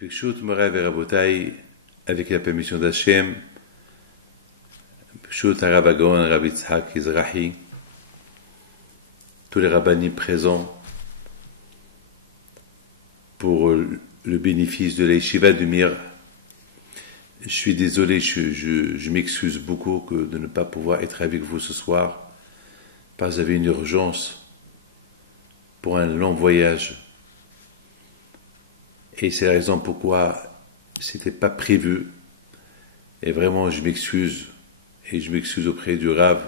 Birshut Moray Verabotai, avec la permission d'Hachem, Birshut Harav Gaon, Rabbi Yitzhak Izrahi, tous les rabbinim présents pour le bénéfice de l'Yeshiva du Mir. Je suis désolé, je m'excuse beaucoup de ne pas pouvoir être avec vous ce soir, parce que j'avais une urgence pour un long voyage. Et c'est la raison pourquoi c'était pas prévu. Et vraiment, je m'excuse. Et je m'excuse auprès du Rav.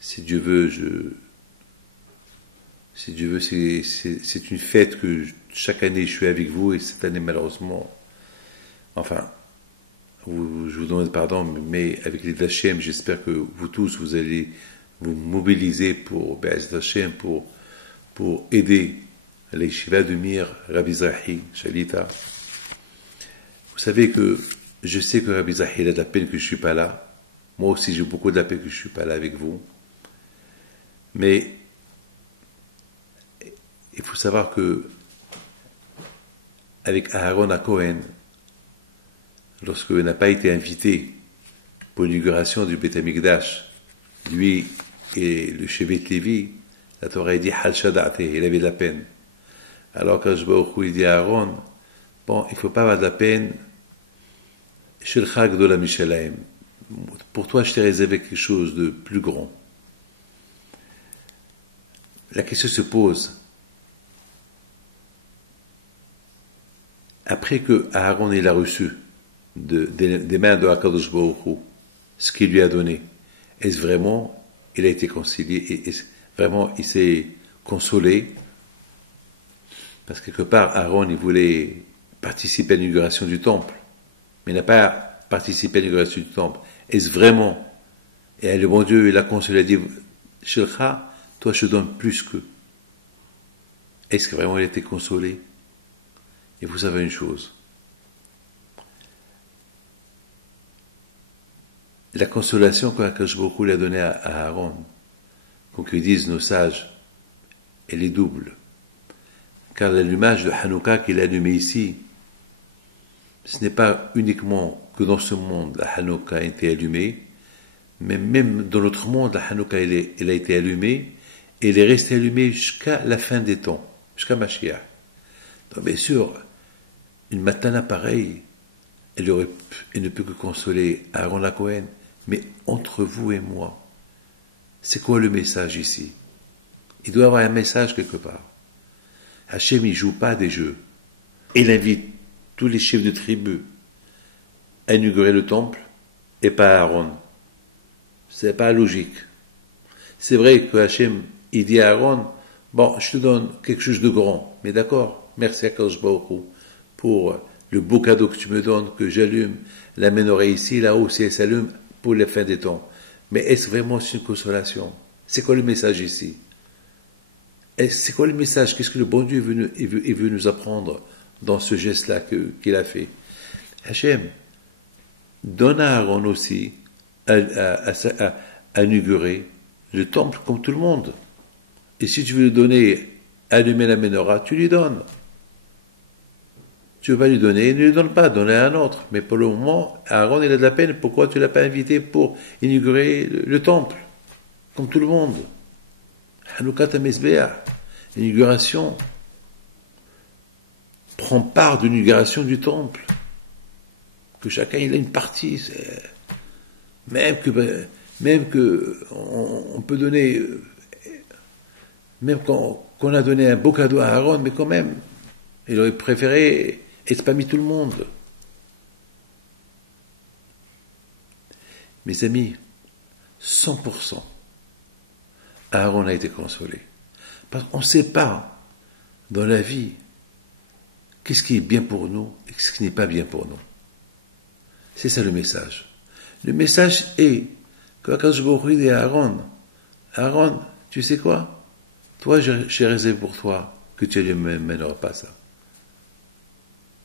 Si Dieu veut, c'est une fête que chaque année je suis avec vous. Et cette année, malheureusement, enfin, je vous demande pardon, mais avec les Hachem, j'espère que vous tous, vous allez vous mobiliser pour Be'ez Hachem, pour aider l'Yeshiva du Mir, Rabbi Zahi, Shalita. Vous savez que je sais que Rabbi Zahi a de la peine que je ne suis pas là. Moi aussi, j'ai beaucoup de la peine que je ne suis pas là avec vous. Mais il faut savoir que avec Aaron à Cohen, lorsqu'il n'a pas été invité pour l'inauguration du Beth Amikdash, lui et le Shevet Lévi, la Torah dit Hal Shada'ate, il avait de la peine. Alors quand je vois il dit à Aaron, bon, il ne faut pas avoir de la peine, Shelcha Gdola Mishalaim. Pour toi, je t'ai réservé quelque chose de plus grand. La question se pose, après que Aaron il a reçu des mains de HaKadosh Baruch Hu, ce qu'il lui a donné, est-ce vraiment il a été concilié, et vraiment il s'est consolé? Parce que quelque part, Aaron, il voulait participer à l'inauguration du temple, mais il n'a pas participé à l'inauguration du temple. Est-ce vraiment? Et le bon Dieu, il a consolé, il a dit, Shelcha, toi, je te donne plus que. Est-ce que vraiment il a été consolé? Et vous savez une chose. La consolation qu'Akadosh Baruch Hu lui a donnée à Aaron, comme qu'ils disent nos sages, elle est double. Car l'allumage de Hanouka qu'il a allumé ici, ce n'est pas uniquement que dans ce monde la Hanouka a été allumée, mais même dans l'autre monde la Hanouka elle a été allumée, et elle est restée allumée jusqu'à la fin des temps, jusqu'à Mashiach. Donc bien sûr, une matana pareille, elle ne peut que consoler Aaron Cohen, mais entre vous et moi, c'est quoi le message ici? Il doit y avoir un message quelque part. Hachem, il ne joue pas des jeux. Il invite tous les chefs de tribu à inaugurer le temple et pas Aaron. C'est pas logique. C'est vrai que Hachem, il dit à Aaron, bon, je te donne quelque chose de grand, mais d'accord, merci à Kadosh Baruch Hu pour le beau cadeau que tu me donnes, que j'allume la menorah ici, là-haut, si elle s'allume pour la fin des temps. Mais est-ce vraiment une consolation? C'est quoi le message ici? C'est quoi le message? Qu'est-ce que le bon Dieu veut nous apprendre dans ce geste-là qu'il a fait? Hachem, donne à Aaron aussi à inaugurer le temple comme tout le monde. Et si tu veux lui donner, allumer la menorah, tu lui donnes. Tu vas lui donner, il ne lui donne pas, donne à un autre. Mais pour le moment, Aaron, il a de la peine. Pourquoi tu ne l'as pas invité pour inaugurer le temple? Comme tout le monde. Hanoukat HaMezbeach, l'inauguration. Prend part de l'inauguration du temple. Que chacun, il a une partie. Même que on peut donner, même qu'on a donné un beau cadeau à Aaron, mais quand même, il aurait préféré être parmi tout le monde. Mes amis, 100%, Aaron a été consolé. Parce qu'on ne sait pas, dans la vie, qu'est-ce qui est bien pour nous et qu'est-ce qui n'est pas bien pour nous. C'est ça le message. Le message est que quand je vous dis à Aaron, tu sais quoi? Toi, j'ai réservé pour toi que tu ne mèneras pas ça.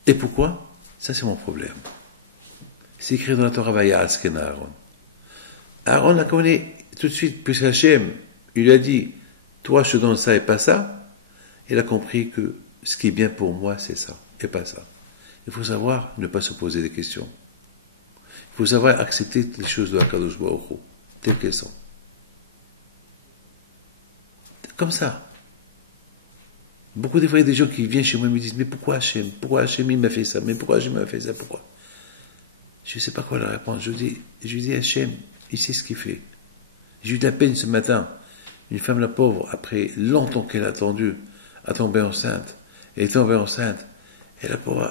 Et pourquoi? Ça, c'est mon problème. C'est écrit dans la Torah Vaya'as Ken Aaron. Aaron la connaît tout de suite, puisque Hachem, il lui a dit, toi, je te donne ça et pas ça. Il a compris que ce qui est bien pour moi, c'est ça, et pas ça. Il faut savoir ne pas se poser des questions. Il faut savoir accepter les choses de Akadosh Baruch Hu, telles qu'elles sont. Comme ça. Beaucoup de fois, il y a des gens qui viennent chez moi et me disent, mais pourquoi Hachem il m'a fait ça? Mais pourquoi Hachem m'a fait ça? Pourquoi? Je ne sais pas quoi leur répondre. Je lui dis, Hachem, il sait ce qu'il fait. J'ai eu de la peine ce matin. Une femme, la pauvre, après longtemps qu'elle a attendu, a tombé enceinte. Elle est tombée enceinte. Et la pauvre,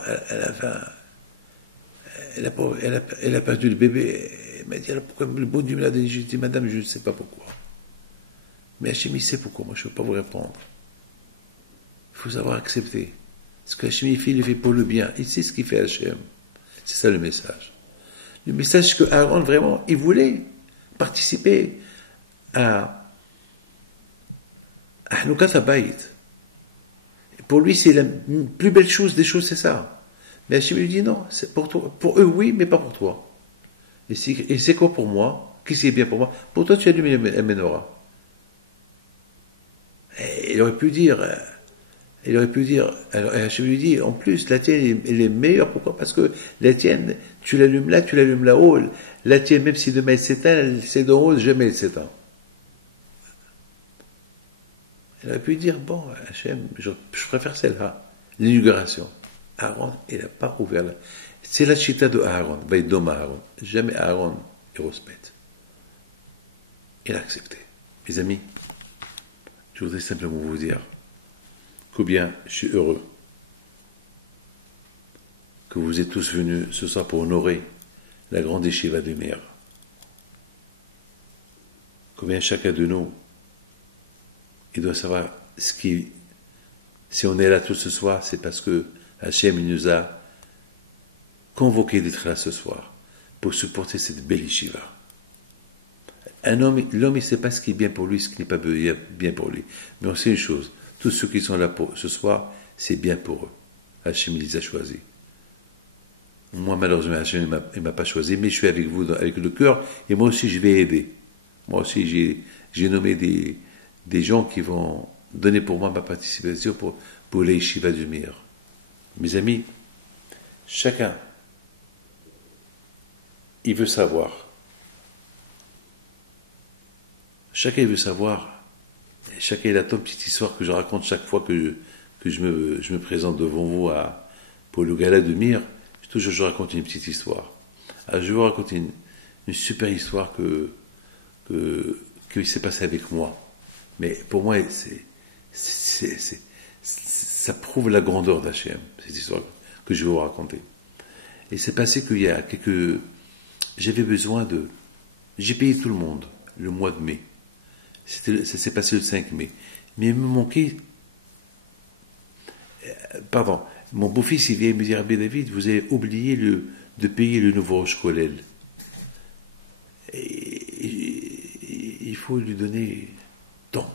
elle a perdu le bébé. Elle m'a dit, alors pourquoi le bon Dieu me l'a donné? Je lui ai dit, madame, je ne sais pas pourquoi. Mais Hachem, il sait pourquoi. Moi, je ne peux pas vous répondre. Il faut savoir accepter. Ce que Hachem il fait pour le bien. Il sait ce qu'il fait Hachem. C'est ça le message. Le message que Aaron, vraiment, il voulait participer à Hanoukat Habayit. Pour lui, c'est la plus belle chose des choses, c'est ça. Mais Hachem lui dit non, c'est pour toi. Pour eux, oui, mais pas pour toi. Et c'est quoi pour moi? Qu'est-ce qui est bien pour moi? Pour toi, tu allumes la menorah. Et il aurait pu dire, alors Hachem lui dit, en plus, la tienne, elle est meilleure. Pourquoi? Parce que la tienne, tu l'allumes là-haut. La tienne, même si demain elle s'éteint, c'est d'en haut, jamais elle s'éteint. Il aurait pu dire, bon, Hachem, je préfère celle-là, l'inauguration. Aaron, il n'a pas ouvert là. C'est la chita de Aaron, Vaïdom Aaron. Jamais Aaron, il respecte. Il a accepté. Mes amis, je voudrais simplement vous dire combien je suis heureux que vous êtes tous venus ce soir pour honorer la grande yeshiva de Mir. Combien chacun de nous, il doit savoir si on est là tout ce soir, c'est parce que Hachem il nous a convoqués d'être là ce soir pour supporter cette belle yeshiva. L'homme, il ne sait pas ce qui est bien pour lui, ce qui n'est pas bien pour lui. Mais on sait une chose, tous ceux qui sont là ce soir, c'est bien pour eux. Hachem il les a choisis. Moi, malheureusement, Hachem ne m'a pas choisi, mais je suis avec vous, avec le cœur, et moi aussi, je vais aider. Moi aussi, j'ai nommé des gens qui vont donner pour moi ma participation pour les yeshivas du Mir. Mes amis, chacun, il veut savoir. Chacun veut savoir, et chacun il attend une petite histoire que je raconte chaque fois que je me présente devant vous pour le gala de Mir. Toujours je raconte une petite histoire. Alors, je vais vous raconter une super histoire qui s'est passée avec moi. Mais pour moi, ça prouve la grandeur d'Hachem, cette histoire que je vais vous raconter. Et c'est passé qu'il y a j'avais besoin j'ai payé tout le monde le mois de mai. Ça s'est passé le 5 mai. Mais il me manquait, mon beau-fils, il vient me dire, Rabbi David, vous avez oublié de payer le nouveau Rosh Kolel. Et il faut lui donner tant.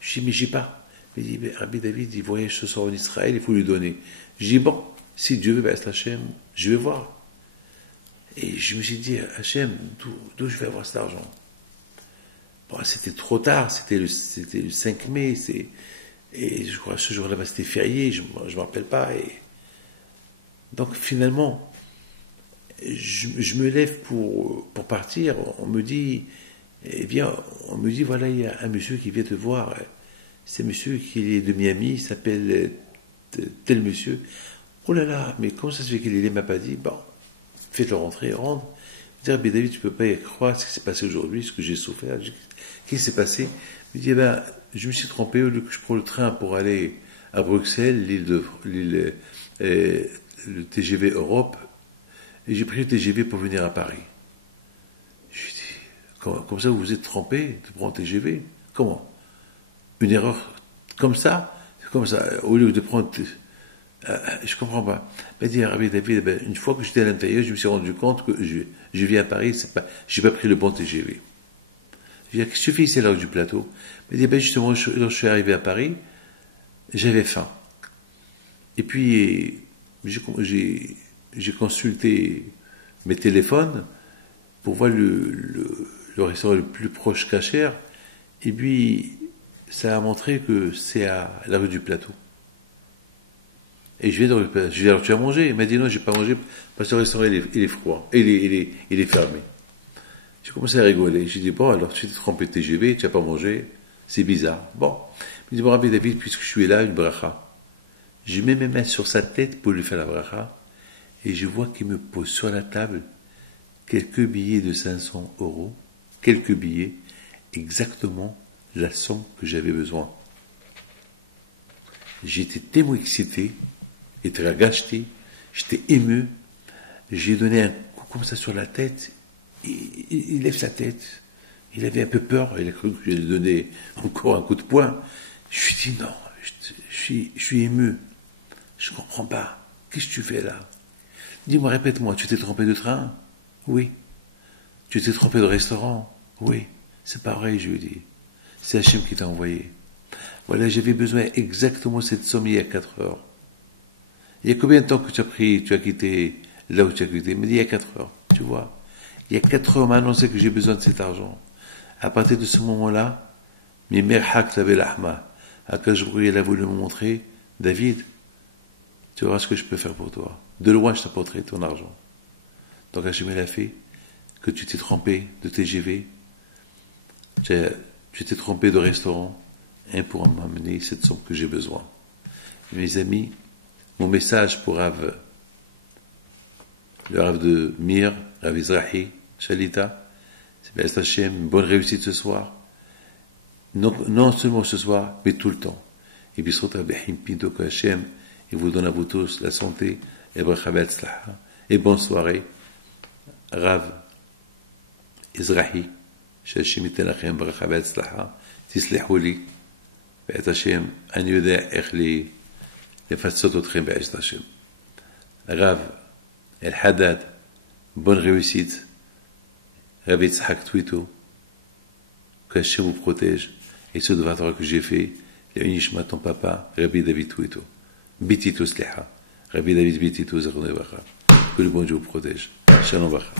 Je dis, mais j'ai pas. Il me dit, Rabbi David, il voyage ce soir en Israël, il faut lui donner. Je dis, bon, si Dieu veut, Hachem, je vais voir. Et je me suis dit, Hachem, d'où je vais avoir cet argent? Bon, c'était trop tard, c'était le 5 mai, et je crois que ce jour-là, c'était férié, je ne me rappelle pas. Et donc finalement, je me lève pour partir, on me dit, voilà, il y a un monsieur qui vient te voir, c'est monsieur qui est de Miami, il s'appelle tel monsieur. Oh là là, mais comment ça se fait qu'il ne m'a pas dit? Bon, faites-le rentrer, rentre. Dire, mais David, tu ne peux pas y croire ce qui s'est passé aujourd'hui, ce que j'ai souffert. Qu'est-ce qui s'est passé? Il me dit, je me suis trompé, au lieu que je prends le train pour aller à Bruxelles, le TGV Europe, et j'ai pris le TGV pour venir à Paris. Je lui dis, comme ça vous vous êtes trompé de prendre le TGV? Comment? Une erreur comme ça? Au lieu de prendre... je comprends pas. Il m'a dit, Rabbi David, une fois que j'étais à l'intérieur, je me suis rendu compte que je viens à Paris, j'ai pas pris le bon TGV. Je lui ai dit, qu'est-ce que tu fais ici à l'heure du plateau? Il m'a dit, justement, lorsque je suis arrivé à Paris, j'avais faim. Et puis, j'ai consulté mes téléphones pour voir le restaurant le plus proche Kasher, et puis, ça a montré que c'est à la rue du Plateau. Et je lui dis, alors tu as mangé? Il m'a dit, non, j'ai pas mangé, parce que le restaurant, il est froid, il est fermé. J'ai commencé à rigoler. J'ai dit, bon, alors tu t'es trompé de TGV, tu n'as pas mangé, c'est bizarre. Bon. Il dit, bon, Rabbi David, puisque je suis là, une bracha. Je mets mes mains sur sa tête pour lui faire la bracha, et je vois qu'il me pose sur la table quelques billets de 500 €, quelques billets, exactement la somme que j'avais besoin. J'étais tellement excité, et très agacé, j'étais ému, j'ai donné un coup comme ça sur la tête, il lève sa tête, il avait un peu peur, il a cru que j'allais donner encore un coup de poing. Je lui ai dit non, je suis ému, je ne comprends pas, qu'est-ce que tu fais là? Dis-moi, répète-moi, tu t'es trompé de train? Oui. Tu t'es trompé de restaurant? Oui. C'est pareil, je lui ai dit. C'est Hachem qui t'a envoyé. Voilà, j'avais besoin exactement cette somme il y a 4 heures. Il y a combien de temps que tu as quitté là où tu as quitté? Il m'a dit il y a 4 heures, tu vois. Il y a 4 heures, on m'a annoncé que j'ai besoin de cet argent. À partir de ce moment-là, mes mères hak l'avaient l'ahma. Akashbroui, elle a voulu me montrer, David, tu verras ce que je peux faire pour toi. De loin, je t'apporterai ton argent. Donc Hachem l'a fait, que tu t'es trompé de TGV, tu t'es trompé de restaurant, pour m'amener cette somme que j'ai besoin. Mes amis, mon message pour Rav, le Rav de Mir, Rav Izrahi, Shalita, c'est Bé'ez Hachem, une bonne réussite ce soir. Non seulement ce soir, mais tout le temps. Et puis surtout, Pinto que Hachem, il vous donne à vous tous la santé, et bracha be'atzlaha, et bonne soirée. Rav Izrahi, שהשם ייתן לכם ברכה והצלחה, תסלחו לי, ואת השם, אני יודע איך לפצות אתכם בעזרת השם. הרב אל-חדד, bonne réussite, Rav Yitzhak Twito, que Hachem vous protège, et ce devoir que j'ai fait, le Nishma ton papa, Rabbi David Twito, Bitito Sliha, Rabbi David Bitito Zerone Bacha, que le bon Dieu vous protège. Shalom Bacha.